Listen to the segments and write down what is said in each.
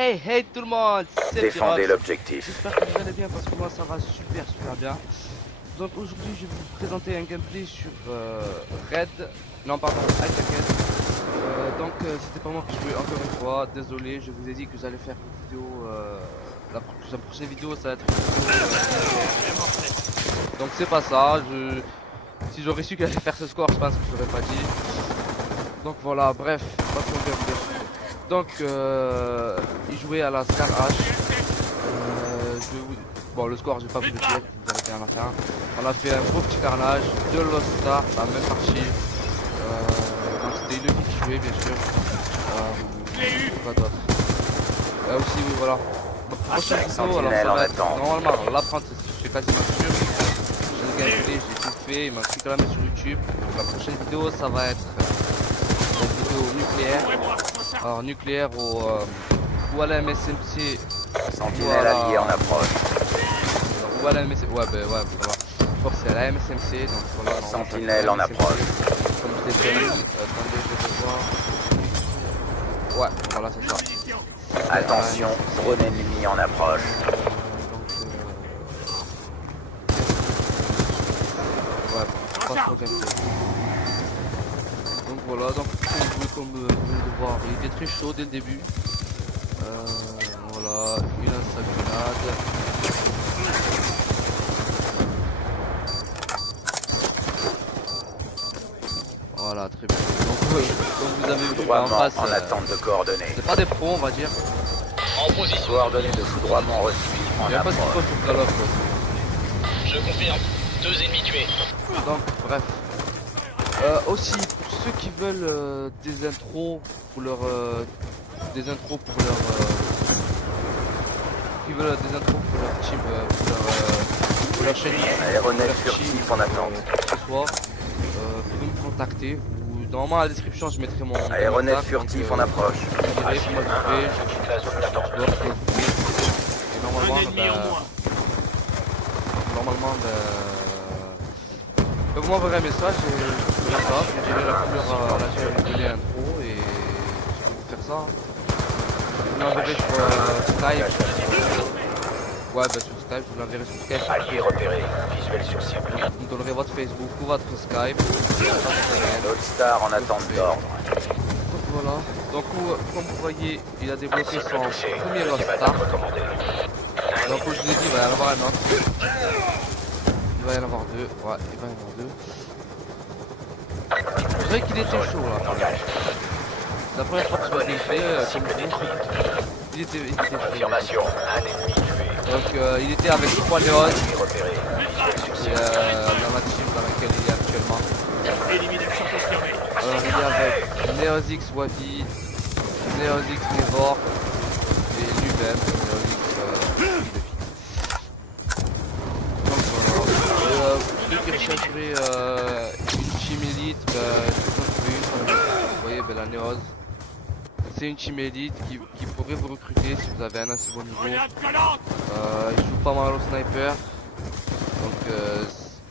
Hey hey tout le monde, c'est Défendez Pyrox. l'objectif. J'espère que vous allez bien parce que moi ça va super bien. Donc aujourd'hui je vais vous présenter un gameplay sur Red, non pardon, Attack. C'était pas moi qui jouais encore une fois, désolé, je vous ai dit que j'allais faire une vidéo, la prochaine vidéo ça va être une vidéo donc c'est pas ça, si j'aurais su qu'il allait faire ce score je pense que je l'aurais pas dit. Donc voilà, bref, passons au gameplay. Donc il jouait à la Scar H. Bon, le score je vais pas vous le dire, vous avez rien à faire. On a fait un beau petit carnage de Lost Star, la même partie. Donc c'était Lucky qui jouait bien sûr. Quoi d'autre aussi oui voilà. Donc prochaine vidéo, alors ça va être, normalement l'apprenti, c'est quasiment sûr. J'ai le gameplay, j'ai tout fait, il m'a plus qu'à la mettre sur YouTube. La prochaine vidéo ça va être une vidéo nucléaire. Alors nucléaire ou à la MSMC. Sentinelle allié en approche. Ou à la MSMC, ouais bah ouais voilà. Je crois que c'est à la MSMC, donc voilà. Sentinelle en approche. Comme je l'ai déjà dit, attendez je vais voir. Ouais, voilà c'est ça. Attention, drone ennemi en approche. Ouais, pas trop gameplay. Donc voilà, donc comme vous venez de voir, il était très chaud dès le début. Voilà, il a sa grenade. Voilà, très bien. Donc, comme vous avez vu, en face, en attente de coordonnées. c'est pas des pros, on va dire. En position. Coordonnées de foudroiement reçues en Il n'y a pas approche. ce qu'il faut sur Call of. Je confirme. 2 ennemis tués. Donc, bref. Aussi, pour ceux qui veulent des intros pour leur... qui veulent des intros pour leur team, pour leur chaîne. Aéronef furtif en attente. Ce soir, vous pouvez me contacter. Normalement, à la description, je mettrai mon... Aéronef contact, furtif donc, en approche. vous direz, vous m'appelez, et normalement, vous m'enverrez un message et je ferai ça, je dirai la couleur à laquelle vous voulez intro et je vais faire ça. Vous l'enverrez sur Skype. Ouais, bah sur Skype, vous l'enverrez sur Skype. Allié repéré. Visuel sur cible. Vous me donnerez votre Facebook ou votre Skype. Lodestar en attente d'ordre. Donc voilà. Donc comme vous voyez, il a débloqué son premier Lodestar. Donc comme je vous ai dit, il va y en avoir un autre. Il va y en avoir deux. Ouais, il va y en avoir deux. C'est vrai qu'il était chaud là. La première fois que je l'ai fait, comme vous, il était Confirmation. Un ennemi tué. donc il était avec 3 néons. Repéré. C'est la team dans laquelle il est actuellement. Élimination confirmée. Alors il est avec Neozix Wabi, Neozix Nevor et lui-même, Neozix donc voilà. Ceux qui rechercheraient une team élite, je vous en trouve une. Vous voyez, la Neoz. C'est une team élite qui pourrait vous recruter si vous avez un assez bon niveau. Il joue pas mal au sniper. Donc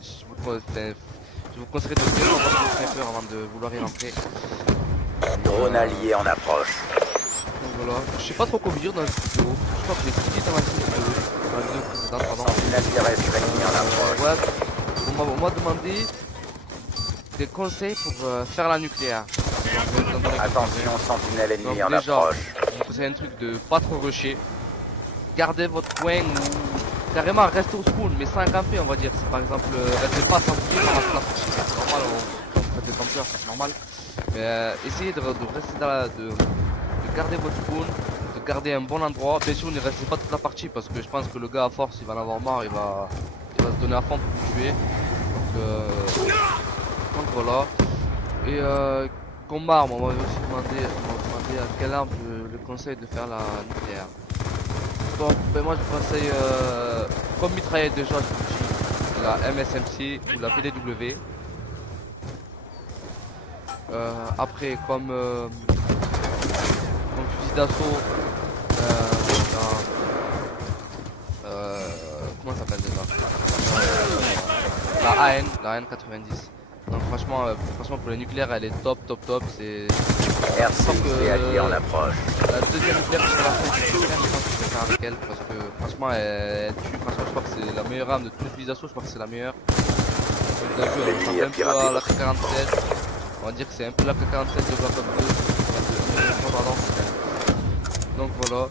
je vous conseillerais de bien voir le sniper avant de vouloir y rentrer. Drone allié en approche. Donc voilà, je sais pas trop quoi vous dire dans cette vidéo. Je crois que j'ai tout dit dans la vidéo précédente, pardon. Sentinelle terrestre ennemi en approche. Ouais, on m'a demandé des conseils pour faire la nucléaire. Attention, sentinelle ennemi Donc en déjà, approche. je vous conseille un truc de pas trop rusher. Gardez votre coin ou carrément restez au spawn mais sans camper on va dire. Si par exemple restez pas sans bouger dans la partie, c'est normal, on fait des campeurs, c'est normal. Mais essayez de rester de garder votre spawn, de garder un bon endroit. Bien sûr ne restez pas toute la partie parce que je pense que le gars à force il va en avoir marre, il va se donner à fond pour vous tuer. Donc voilà. Et comme arme, on m'avait aussi demandé à quelle arme je le conseille de faire la nucléaire. Donc ben moi je vous conseille comme mitraillette déjà, je vous dis la MSMC ou la PDW. Après comme fusil d'assaut, comment ça s'appelle déjà, la AN 90. Donc franchement pour les nucléaires elle est top. C'est RC allié en approche. la deuxième nucléaire sur la fin. faire avec elle parce que franchement elle tue. Franchement je crois que c'est la meilleure arme de toutes les assauts, je crois que c'est la meilleure. Vous avez vu, elle ressemble un peu à la K47. On va dire que c'est un peu la K47 de Black Ops 2. Pardon. Donc voilà.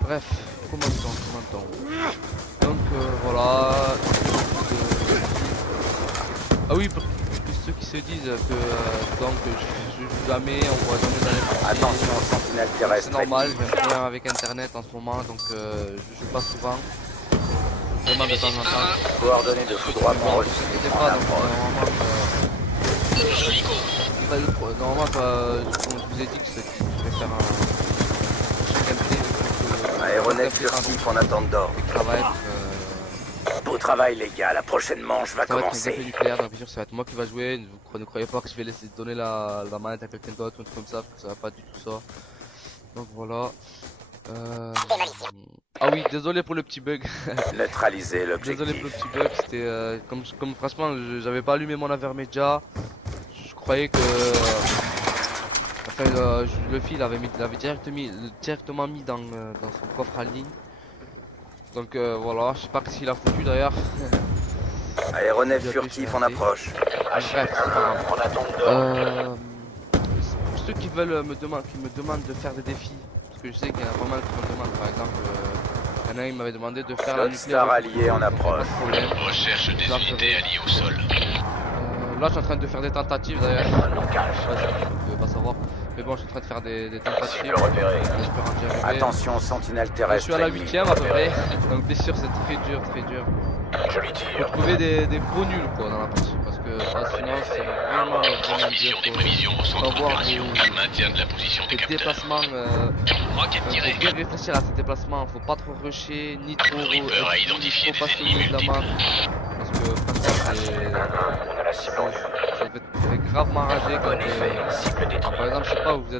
Bref, commençons. Donc voilà. Ah oui, pour ceux qui se disent que donc je joue jamais, on voit jamais dans les parties. Attention, sentinelle C'est terrestre. normal, j'ai un problème avec internet en ce moment, donc je joue pas souvent. Vraiment de temps en temps. Coordonnées de foudroiement Bon, reçues. je sais En pas, donc approche. Joli coup. normalement, comme je vous ai dit que je vais faire un gameplay. Aéronef furtif en attente d'ordre. Et que ça va être. Beau travail les gars, la prochaine manche va Ça va être un gameplay commencer. nucléaire, donc bien sûr ça va être moi qui va jouer. Ne croyez pas que je vais laisser donner la manette à quelqu'un d'autre ou un truc comme ça, parce que ça va pas du tout ça. Donc voilà. Ah oui, désolé pour le petit bug. Neutraliser Désolé pour le l'objectif. petit bug, c'était comme franchement j'avais pas allumé mon Avermedia. Je croyais que enfin le fil avait directement mis dans son coffre à ligne. Donc voilà, je sais pas ce qu'il a foutu d'ailleurs. Aéronef Il a furtif pu en changer. approche. Bref, c'est pas grave. En attente d'ordre. Pour ceux qui veulent me demandent de faire des défis, parce que je sais qu'il y en a pas mal qui me demandent, par exemple, il y en a un qui m'avait demandé de faire la Slot nucléaire. Star allié en approche. Pas de problème. Recherche des unités alliées au sol. Là, je suis en train de faire des tentatives d'ailleurs. Je vais pas savoir. Mais bon, je suis en train de faire des tentatives. Cible repérée. J'espère en y arriver. Attention, sentinelle Je terrestre. suis à la ennemie. 8ème à peu près. Donc, bien sûr, c'est très dur. Joli Faut tir. trouver des gros nuls quoi dans la partie. Parce que sinon, c'est vraiment dur. Transmission des prévisions au centre Avoir d'opération. Maintien de la position des des capteurs. déplacements. Roquette Faut tirée. bien réfléchir à ces déplacements. Faut pas trop rusher, ni trop. Le Reaper a identifié trop des passer ennemis de la multiples. main. Parce que franchement, On a la cible en vue. ça fait gravement rager quand Bon effet. Cible détruite. par exemple, je sais pas, vous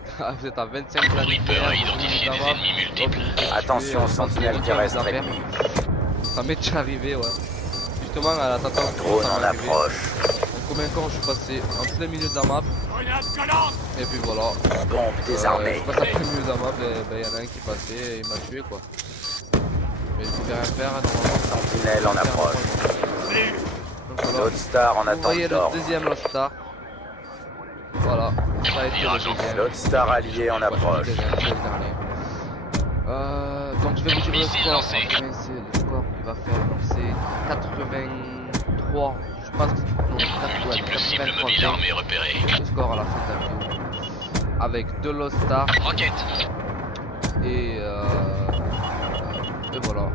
êtes à 25 Le planètes. Reaper a identifié des ennemis multiples. Attention, sentinelle terrestre ennemie. Ça m'est déjà arrivé, ouais. Justement, à la tata Drone en approche. Donc, combien de temps je suis passé en plein milieu de la map. Et puis voilà. Bombe désarmée. Je passe en plein milieu de la map, et y en a un qui passait et il m'a tué quoi. Mais je pouvais rien faire, hein, normalement. Sentinelle en approche. Donc voilà. Slot Star en Vous voyez attente le d'ordre. deuxième Lost Star. Voilà. Ça a été le deuxième. Slot Star allié en Ouais, approche. c'est le dernier. Donc je vais vous dire le Missile score. lancé. Enfin, c'est le score qu'il va faire. Donc c'est 83. Je pense que non, Multiple cible 83, mobile armée repérée. le score à la fin de la vidéo. Avec 2 Lost Stars Roquette. et voilà.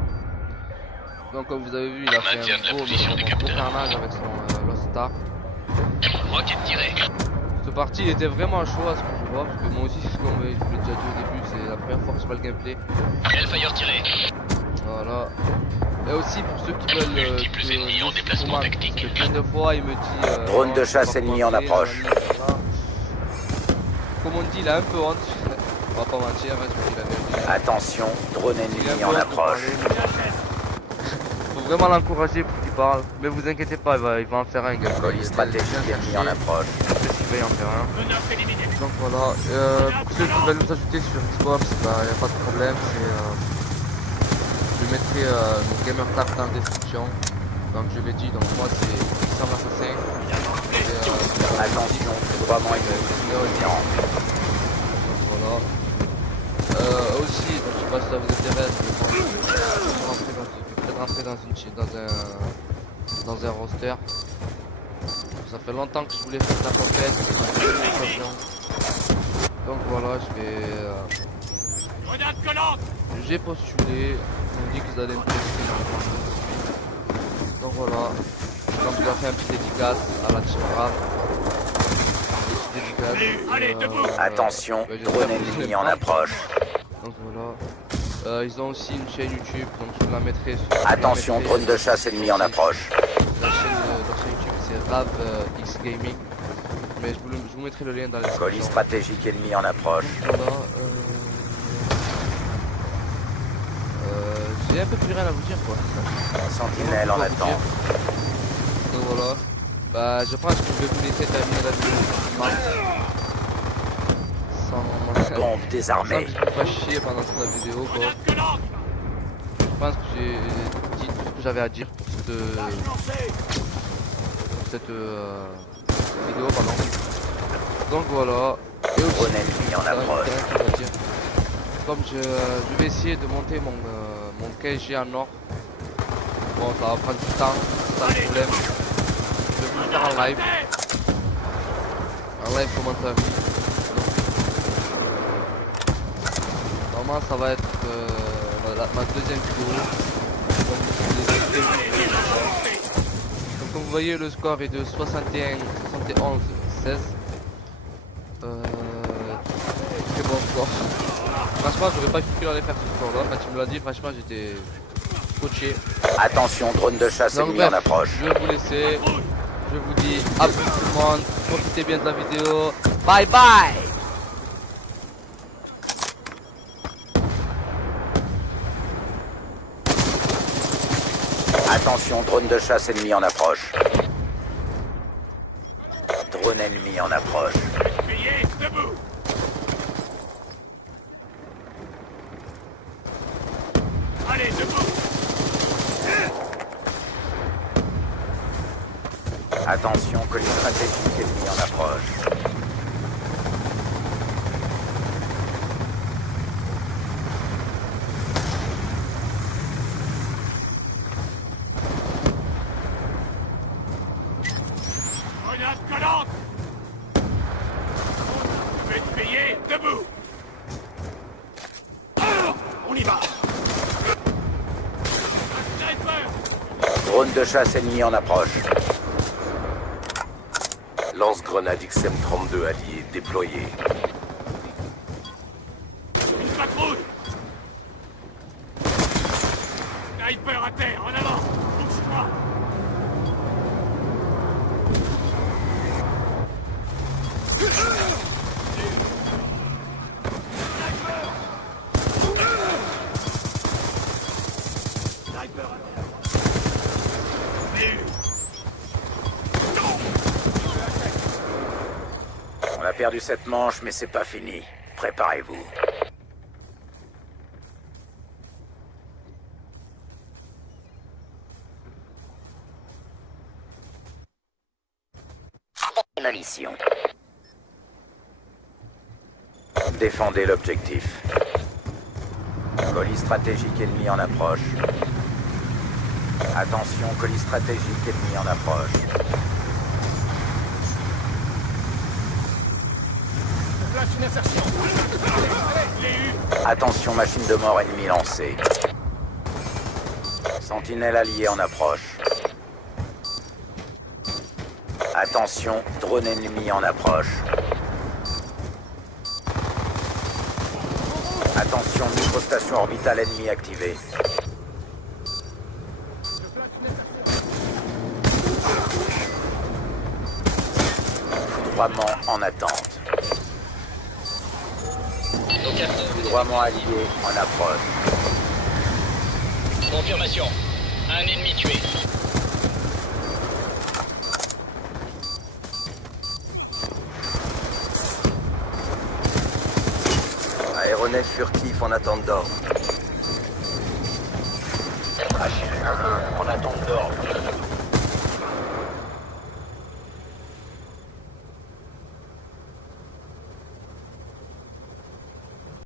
Donc comme vous avez vu, il a fait Maintien de la un position des gros capteurs. carnage avec son Lost Star. Roquette tirée. Ce parti il était vraiment chaud à ce que je vois, parce que moi aussi, comme je vous l'ai déjà dit au début, c'est la première fois que je vois le gameplay. Hellfire tirée. Voilà. Et aussi pour ceux qui veulent Multiples que ennemis en je déplacement commande, tactique. parce que plein de fois il me dit Drone non, de je chasse peux pas ennemi en commander, approche. voilà. Comme on dit, il a un peu honte. On va pas mentir, hein, je vous dis la vérité. Attention, drone Il a un ennemi peu en honte de approche. parler, faut vraiment l'encourager pour qu'il parle. Mais vous inquiétez pas, il va en faire un gameplay. Colis stratégique ennemi en approche. Il va y en faire un. Menace éliminée. Donc voilà, pour ceux qui veulent nous ajouter sur Xbox, bah y a pas de problème, je mettrai mon gamer tag dans la description. Donc je l'ai dit, donc moi c'est Sam Assassin. Attention, foudroiement ennemi. Donc voilà. Aussi, donc je sais pas si ça vous intéresse, mais bon, je vais rentrer dans un roster. Ça fait longtemps que je voulais faire de la compète. Donc voilà, Grenade collante. j'ai postulé, ils m'ont dit qu'ils allaient me tester dans le prochain. Donc voilà, donc je leur fais un petit dédicace à la team Brave. Allez, debout. Attention, drone ennemi en approche. Donc voilà. Ils ont aussi une chaîne YouTube, donc je vous la mettrai sur Attention, drone de chasse ennemi en approche. La chaîne YouTube c'est Rav X Gaming. Mais je vous mettrai le lien dans la Colis description. stratégique ennemi en approche. Voilà, j'ai un peu plus rien à vous dire quoi. Sentinelle en attente. Donc voilà. Bah je pense que je vais vous laisser terminer la vidéo. Sans Bombe sans désarmée. que je vous fasse chier pendant toute la vidéo quoi. Grenade collante. pense que j'ai dit tout ce que j'avais à dire pour cette vidéo, pardon. Donc voilà. Et aussi, Drone ennemi en ça va être approche. intéressant, on va dire. Comme je vais essayer de monter mon KG en or. Bon, ça va prendre du temps, sans problème. Je vais vous le faire en live. En live comment ça vit. Normalement ça va être ma deuxième vidéo. Donc comme vous voyez le score est de 61, 71, 16. Très bon score. Franchement j'aurais pas pu aller faire ce score là. Quand tu me l'as dit franchement j'étais coaché. Attention, drone de chasse Donc ennemi en bref, approche. je vais vous laisser. Je vous dis à plus tout le monde. Profitez bien de la vidéo. Bye bye. Attention, drone de chasse ennemi en approche. Drone ennemi en approche. Payé, debout. Allez, debout. Attention, colis stratégique ennemi en approche. Grenade collante. Je vais te payer, debout. On y va. Sniper. Drone de chasse ennemi en approche. Lance-grenade XM-32 allié déployé. Une patrouille. Sniper à terre, en avant. Bouge-toi. Sniper à terre. On a perdu cette manche, mais c'est pas fini. Préparez-vous. Démolition. Défendez l'objectif. Colis stratégique ennemi en approche. Attention, colis stratégique ennemi en approche. Place une insertion. Attention, machine de mort ennemie lancée. Sentinelle alliée en approche. Attention, drone ennemi en approche. Attention, microstation orbitale ennemie activée. Foudroiement en attente. Foudroiement allié en approche. Confirmation. Un ennemi tué. Aéronef furtif en attente d'ordre. En attente d'ordre.